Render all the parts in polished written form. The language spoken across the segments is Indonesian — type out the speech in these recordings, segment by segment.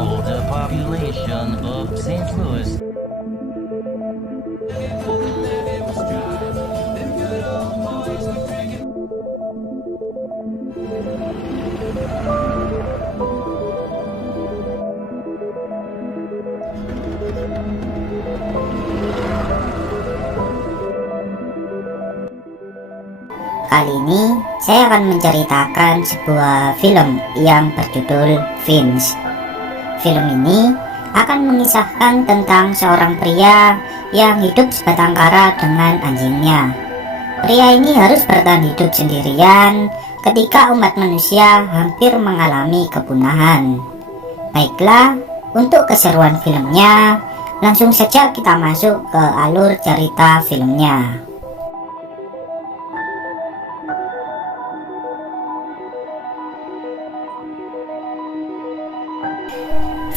double the population of St. Louis. Kali ini saya akan menceritakan sebuah film yang berjudul Finch. Film ini akan mengisahkan tentang seorang pria yang hidup sebatang kara dengan anjingnya. Pria ini harus bertahan hidup sendirian ketika umat manusia hampir mengalami kepunahan. Baiklah, untuk keseruan filmnya, langsung saja kita masuk ke alur cerita filmnya.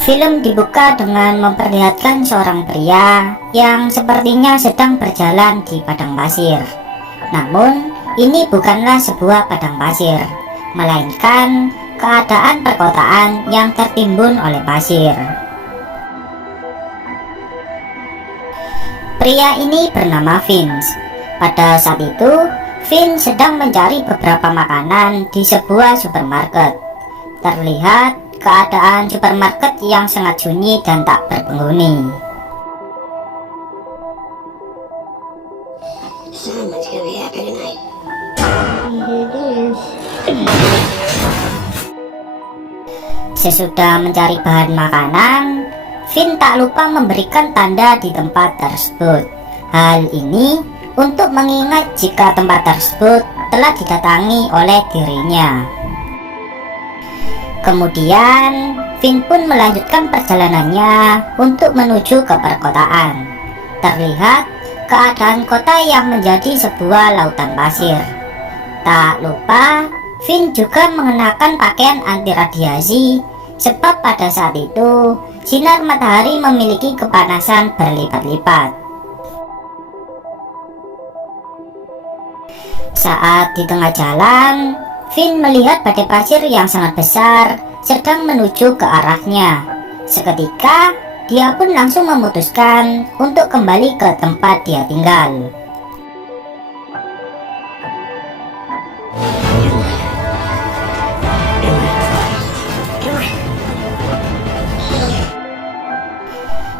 Film dibuka dengan memperlihatkan seorang pria yang sepertinya sedang berjalan di padang pasir. Namun, ini bukanlah sebuah padang pasir, melainkan keadaan perkotaan yang tertimbun oleh pasir. Pria ini bernama Finch. Pada saat itu, Finch sedang mencari beberapa makanan di sebuah supermarket. Terlihat keadaan supermarket yang sangat sunyi dan tak berpenghuni. Sesudah mencari bahan makanan, Finn tak lupa memberikan tanda di tempat tersebut. Hal ini untuk mengingat jika tempat tersebut telah didatangi oleh dirinya. Kemudian, Finn pun melanjutkan perjalanannya untuk menuju ke perkotaan. Terlihat keadaan kota yang menjadi sebuah lautan pasir. Tak lupa, Finn juga mengenakan pakaian anti radiasi, sebab pada saat itu sinar matahari memiliki kepanasan berlipat-lipat. Saat di tengah jalan, Finn melihat badai pasir yang sangat besar sedang menuju ke arahnya. Seketika, dia pun langsung memutuskan untuk kembali ke tempat dia tinggal.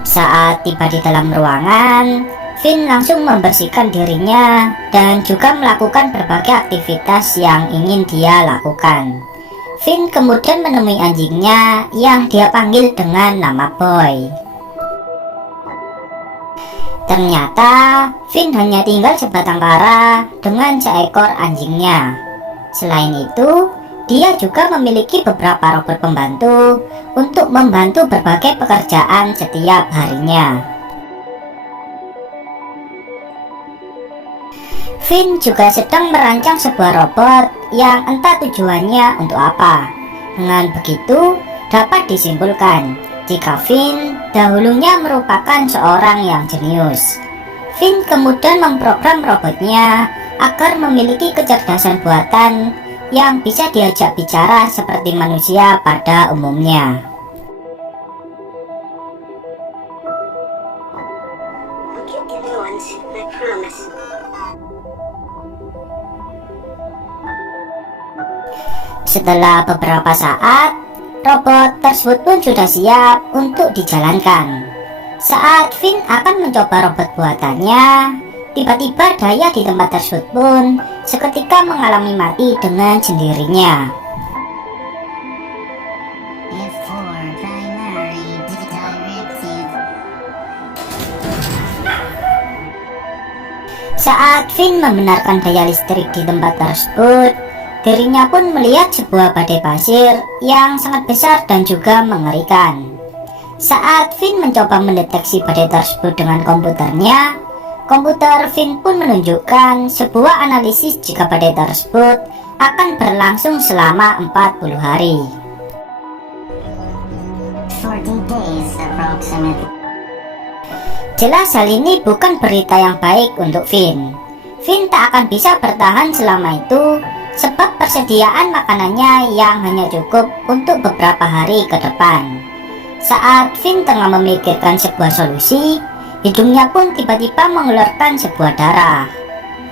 Saat tiba di dalam ruangan, Finn langsung membersihkan dirinya dan juga melakukan berbagai aktivitas yang ingin dia lakukan. Finn kemudian menemui anjingnya yang dia panggil dengan nama Boy. Ternyata Finn hanya tinggal sebatang kara dengan seekor anjingnya. Selain itu, dia juga memiliki beberapa robot pembantu untuk membantu berbagai pekerjaan setiap harinya. Finn juga sedang merancang sebuah robot yang entah tujuannya untuk apa. Dengan begitu, dapat disimpulkan jika Finn dahulunya merupakan seorang yang jenius. Finn kemudian memprogram robotnya agar memiliki kecerdasan buatan yang bisa diajak bicara seperti manusia pada umumnya. Setelah beberapa saat, robot tersebut pun sudah siap untuk dijalankan. Saat Finn akan mencoba robot buatannya, tiba-tiba daya di tempat tersebut pun seketika mengalami mati dengan sendirinya. Saat Finn membenarkan daya listrik di tempat tersebut, dirinya pun melihat sebuah badai pasir yang sangat besar dan juga mengerikan. Saat Finn mencoba mendeteksi badai tersebut dengan komputernya, komputer Finn pun menunjukkan sebuah analisis jika badai tersebut akan berlangsung selama 40 hari. 40 days approximately. Jelas hal ini bukan berita yang baik untuk Finn. Finn tak akan bisa bertahan selama itu sebab persediaan makanannya yang hanya cukup untuk beberapa hari ke depan. Saat Finn tengah memikirkan sebuah solusi, hidungnya pun tiba-tiba mengeluarkan sebuah darah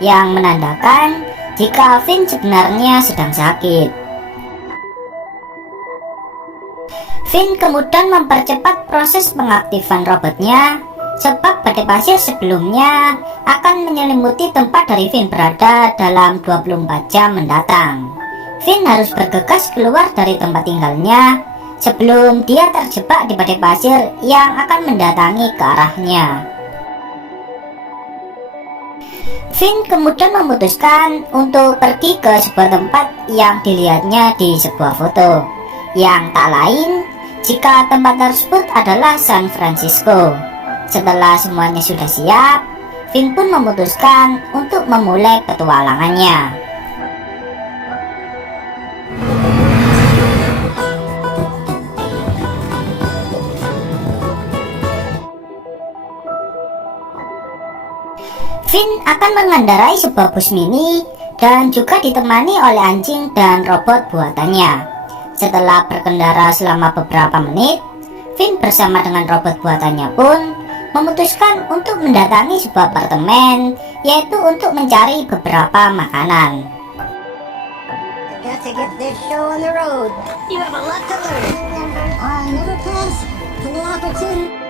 yang menandakan jika Finn sebenarnya sedang sakit. Finn kemudian mempercepat proses pengaktifan robotnya, sebab badai pasir sebelumnya akan menyelimuti tempat dari Finn berada dalam 24 jam mendatang. Finn harus bergegas keluar dari tempat tinggalnya sebelum dia terjebak di badai pasir yang akan mendatangi ke arahnya. Finn kemudian memutuskan untuk pergi ke sebuah tempat yang dilihatnya di sebuah foto, yang tak lain jika tempat tersebut adalah San Francisco. Setelah semuanya sudah siap, Finn pun memutuskan untuk memulai petualangannya. Finn akan mengendarai sebuah bus mini dan juga ditemani oleh anjing dan robot buatannya. Setelah berkendara selama beberapa menit, Finn bersama dengan robot buatannya pun memutuskan untuk mendatangi sebuah apartemen, yaitu untuk mencari beberapa makanan. Got to get this show on the road. You have a lot to learn. I'll never pass an opportunity.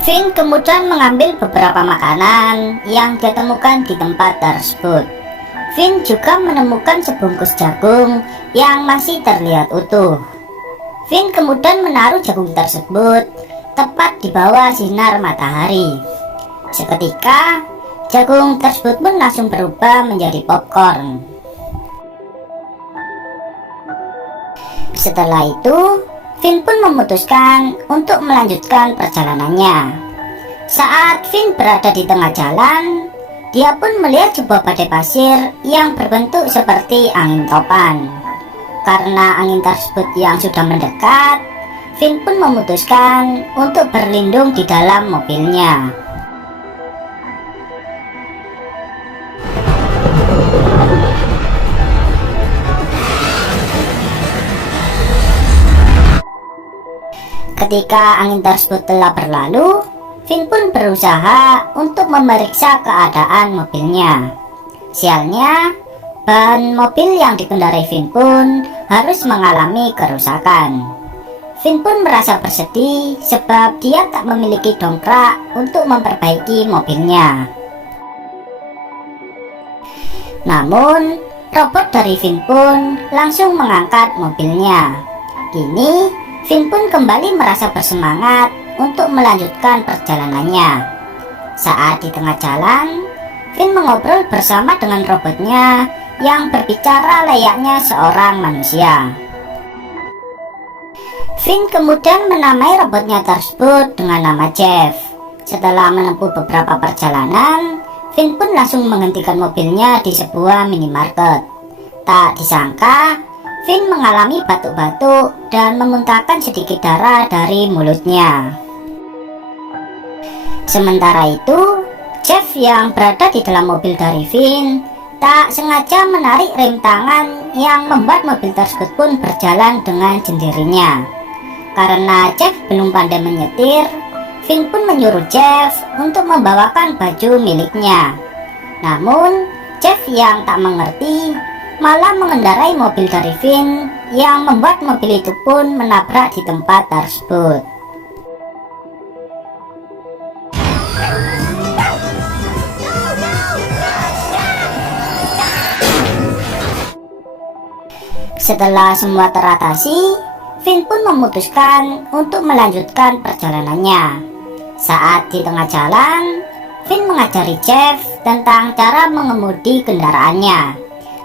Finn kemudian mengambil beberapa makanan yang dia temukan di tempat tersebut. Finn juga menemukan sebungkus jagung yang masih terlihat utuh. Finn kemudian menaruh jagung tersebut tepat di bawah sinar matahari. Seketika, jagung tersebut pun langsung berubah menjadi popcorn. Setelah itu, Finn pun memutuskan untuk melanjutkan perjalanannya. Saat Finn berada di tengah jalan, dia pun melihat sebuah badai pasir yang berbentuk seperti angin topan. Karena angin tersebut yang sudah mendekat, Finn pun memutuskan untuk berlindung di dalam mobilnya. Ketika angin tersebut telah berlalu, Finn pun berusaha untuk memeriksa keadaan mobilnya. Sialnya, ban mobil yang dikendarai Finn pun harus mengalami kerusakan. Finn pun merasa bersedih sebab dia tak memiliki dongkrak untuk memperbaiki mobilnya. Namun, robot dari Finn pun langsung mengangkat mobilnya. Kini, Finn pun kembali merasa bersemangat untuk melanjutkan perjalanannya. Saat di tengah jalan, Finn mengobrol bersama dengan robotnya yang berbicara layaknya seorang manusia. Finn kemudian menamai robotnya tersebut dengan nama Jeff. Setelah menempuh beberapa perjalanan, Finn pun langsung menghentikan mobilnya di sebuah minimarket. Tak disangka, Finn mengalami batuk-batuk dan memuntahkan sedikit darah dari mulutnya. Sementara itu, Jeff yang berada di dalam mobil dari Finn tak sengaja menarik rem tangan yang membuat mobil tersebut pun berjalan dengan sendirinya. Karena Jeff belum pandai menyetir, Finn pun menyuruh Jeff untuk membawakan baju miliknya. Namun, Jeff yang tak mengerti malah mengendarai mobil dari Finn yang membuat mobil itu pun menabrak di tempat tersebut. Setelah semua teratasi, Finn pun memutuskan untuk melanjutkan perjalanannya. Saat di tengah jalan, Finn mengajari Jeff tentang cara mengemudi kendaraannya.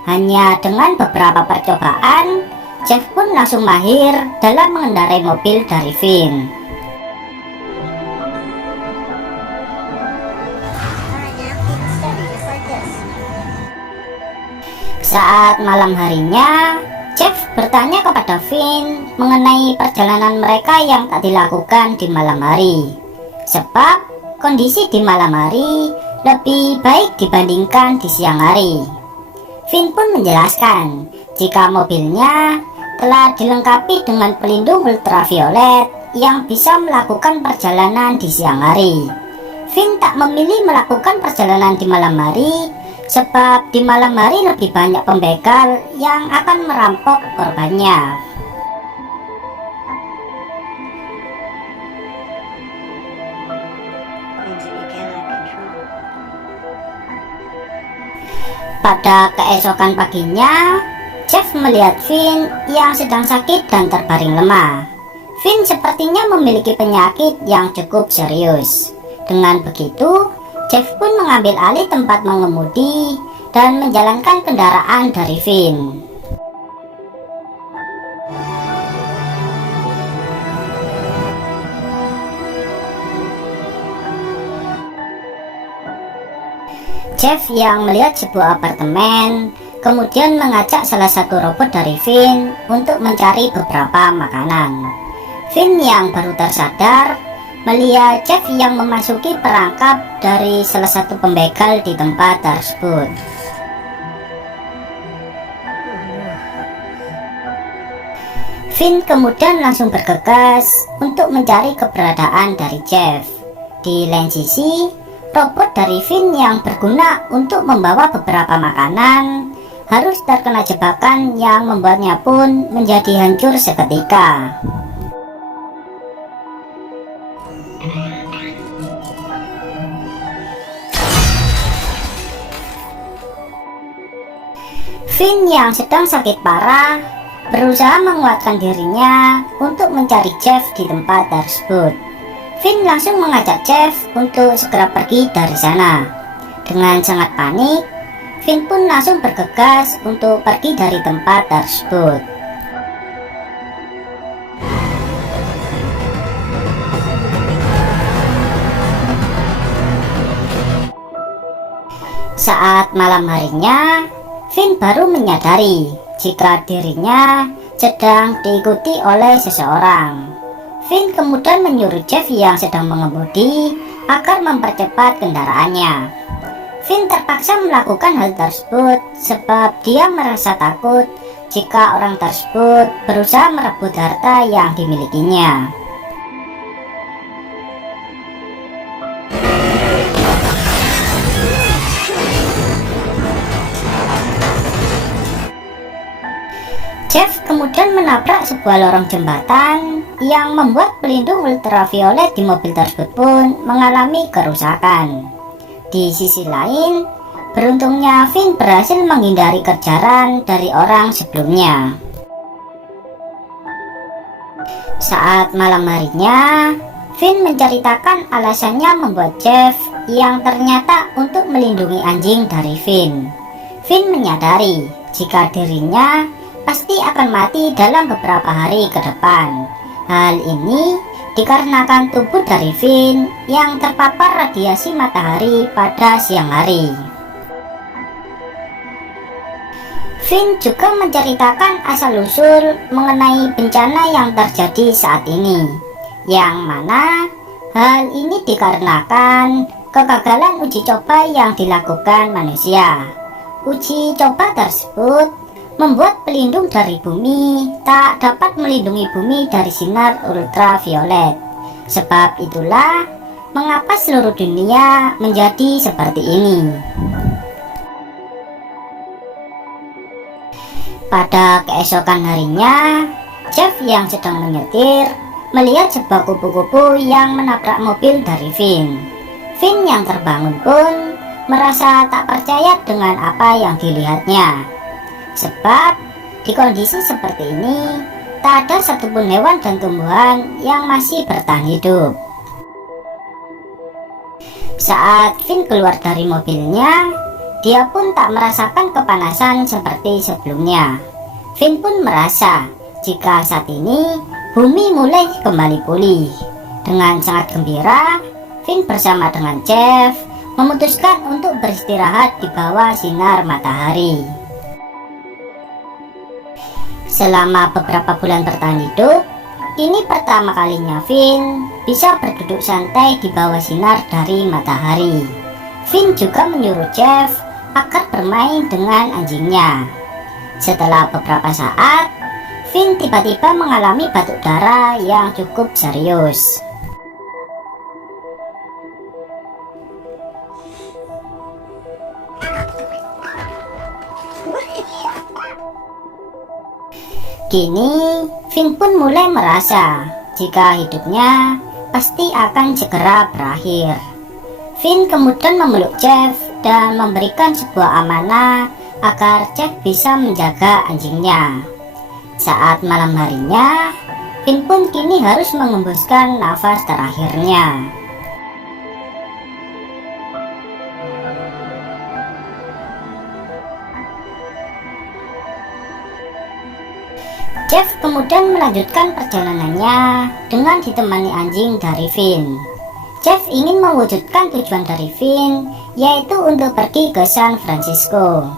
Hanya dengan beberapa percobaan, Jeff pun langsung mahir dalam mengendarai mobil dari Finn. Saat malam harinya, Jeff bertanya kepada Finn mengenai perjalanan mereka yang tak dilakukan di malam hari. Sebab kondisi di malam hari lebih baik dibandingkan di siang hari. Finn pun menjelaskan jika mobilnya telah dilengkapi dengan pelindung ultraviolet yang bisa melakukan perjalanan di siang hari. Finn tak memilih melakukan perjalanan di malam hari, sebab di malam hari lebih banyak pembegal yang akan merampok korbannya. Pada keesokan paginya, Jeff melihat Finn yang sedang sakit dan terbaring lemah. Finn sepertinya memiliki penyakit yang cukup serius. Dengan begitu, Jeff pun mengambil alih tempat mengemudi dan menjalankan kendaraan dari Finn. Jeff yang melihat sebuah apartemen, kemudian mengajak salah satu robot dari Finn untuk mencari beberapa makanan. Finn yang baru tersadar melihat Jeff yang memasuki perangkap dari salah satu pembegal di tempat tersebut. Finn kemudian langsung bergegas untuk mencari keberadaan dari Jeff. Di lain sisi, robot dari Finn yang berguna untuk membawa beberapa makanan harus terkena jebakan yang membuatnya pun menjadi hancur seketika. Finn yang sedang sakit parah berusaha menguatkan dirinya untuk mencari Jeff di tempat tersebut. Finn langsung mengajak Jeff untuk segera pergi dari sana. Dengan sangat panik, Finn pun langsung bergegas untuk pergi dari tempat tersebut. Saat malam harinya, Finn baru menyadari jika dirinya sedang diikuti oleh seseorang. Finn kemudian menyuruh Jeff yang sedang mengemudi agar mempercepat kendaraannya. Finn terpaksa melakukan hal tersebut sebab dia merasa takut jika orang tersebut berusaha merebut harta yang dimilikinya. Jeff kemudian menabrak sebuah lorong jembatan yang membuat pelindung ultraviolet di mobil tersebut pun mengalami kerusakan. Di sisi lain, beruntungnya Finn berhasil menghindari kejaran dari orang sebelumnya. Saat malam harinya, Finn menceritakan alasannya membuat Jeff yang ternyata untuk melindungi anjing dari Finn. Finn menyadari jika dirinya pasti akan mati dalam beberapa hari ke depan. Hal ini dikarenakan tubuh dari Finn yang terpapar radiasi matahari pada siang hari. Finn juga menceritakan asal-usul mengenai bencana yang terjadi saat ini, yang mana hal ini dikarenakan kegagalan uji coba yang dilakukan manusia. Uji coba tersebut membuat pelindung dari bumi tak dapat melindungi bumi dari sinar ultraviolet. Sebab itulah mengapa seluruh dunia menjadi seperti ini. Pada keesokan harinya, Jeff yang sedang menyetir melihat sebuah kupu-kupu yang menabrak mobil dari Finn. Finn yang terbangun pun merasa tak percaya dengan apa yang dilihatnya. Sebab di kondisi seperti ini, tak ada satupun hewan dan tumbuhan yang masih bertahan hidup. Saat Finn keluar dari mobilnya, dia pun tak merasakan kepanasan seperti sebelumnya. Finn pun merasa jika saat ini bumi mulai kembali pulih. Dengan sangat gembira, Finn bersama dengan Jeff memutuskan untuk beristirahat di bawah sinar matahari. Selama beberapa bulan bertahan hidup, ini pertama kalinya Finn bisa berduduk santai di bawah sinar dari matahari. Finn juga menyuruh Jeff agar bermain dengan anjingnya. Setelah beberapa saat, Finn tiba-tiba mengalami batuk darah yang cukup serius. Kini, Finn pun mulai merasa jika hidupnya pasti akan segera berakhir. Finn kemudian memeluk Jeff dan memberikan sebuah amanah agar Jeff bisa menjaga anjingnya. Saat malam harinya, Finn pun kini harus mengembuskan nafas terakhirnya. Jeff kemudian melanjutkan perjalanannya dengan ditemani anjing dari Finn. Jeff ingin mewujudkan tujuan dari Finn, yaitu untuk pergi ke San Francisco.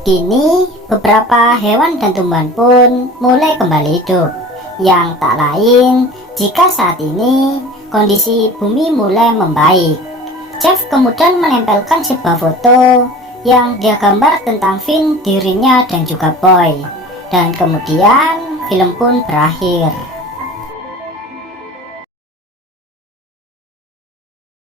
Kini, beberapa hewan dan tumbuhan pun mulai kembali hidup, yang tak lain jika saat ini kondisi bumi mulai membaik. Jeff kemudian menempelkan sebuah foto yang dia gambar tentang Finn, dirinya, dan juga Boy. Dan kemudian film pun berakhir.